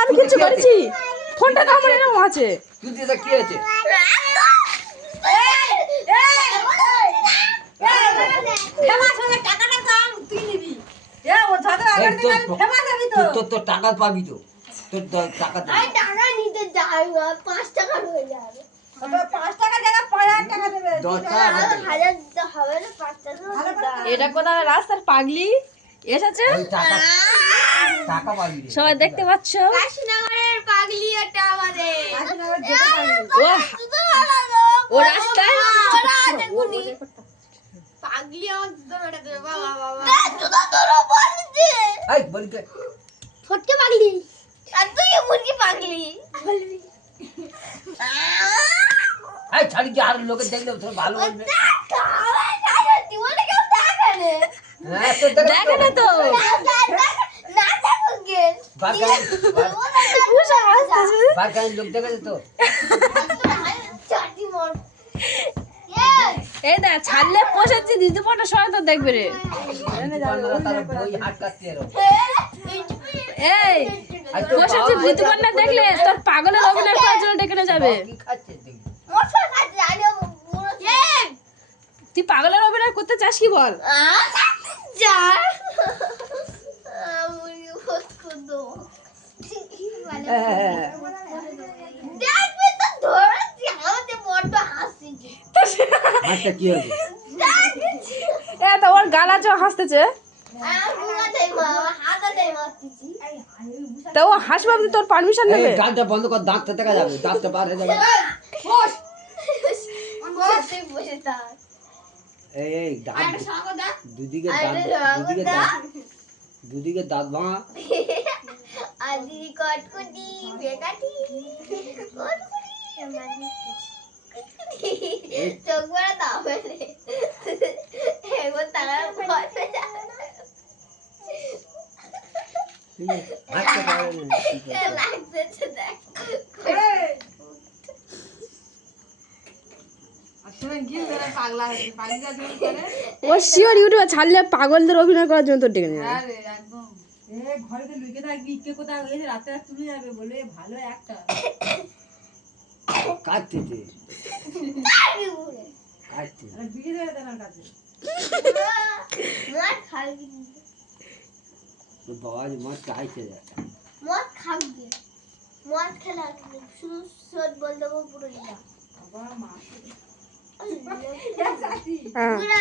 আমি কিছু করেছি ফোনটা কামড়ে এরকম আছে কি আছে তোর টাকা পাবি তো তোর টাকা টাকা নিতে যাই 5 টাকা হয়ে যাবে 5 টাকা জায়গা 5000 টাকা দেবে 10 টাকা 1000 দিতে হবে না 5 টাকা এটা কোথায় রাস্তার পাগলি এসেছে টাকা পাবি রে সবাই দেখতে পাচ্ছ কাশীনগরের পাগলি এটা আমাদের ও রাস্তায় পাগলি আমার দুধ মেটা দেবে বাবা বাবা দুধ তোর বলছি এই বলি কে ফটকে পাগলি আর তুই মুরগি পাগলি বলবি এই ছাড়ি কি আর লোকে দেখলে তো ভালো বলবে তুই বলে কেউ দেখে হ্যাঁ তো দেখে না তো না দেখো গে বাগান লোক দেখে তো চাটি মোর এই না ছাড়লে পোষাচ্ছি দিদি ফোনটা সবাই তো দেখবে রে তার বই হাত কাটতে এরো এই পোষাচ্ছি দিদি ফোনটা দেখলে তোর পাগলের অভিনয় করার জন্য ডেকে নিয়ে যাবে কি খাচ্ছে দেখি মোর কাছে জানি পুরো তুই পাগলের অভিনয় করতে চাস কি বল যা মুরগি ফট করদো দেখবে তো ধরে আমাদের বড় হাসিছে হাতটা কি হবে এ তো ওর গালা চো হাসতেছে তা ও হাসবে আপনি তোর পারমিশন এই নেবে গালটা বন্ধ কর দাঁতটা দেখা যাবে দাঁতটা বার হয়ে যাবে এই দাঁত দুদিকে দাঁত ভাঙা আদি কটকটি বেকাটি চোখ বড় দাও বলে এগো তারা ভয় পেয়ে যাবে না হাতটা পারে না লাগছে দেখ ও শিওর ইউটিউবে ছাড়লে পাগলদের অভিনয় করার জন্য তোর ডেকে নিয়ে যাবে ঘরেতে লুকিয়ে থাকবি কে কোথাও এসে রাতে তুলে যাবে বলে ভালো একটা কাটতে বিয়ে দেবে তোমার কাছে মদ খাবি বাবা মত চাইছে মদ খাবি মদ খেলা শুধু সদ বল দেবো পুরো দিলা বাবা মা হ্যাঁ পুরা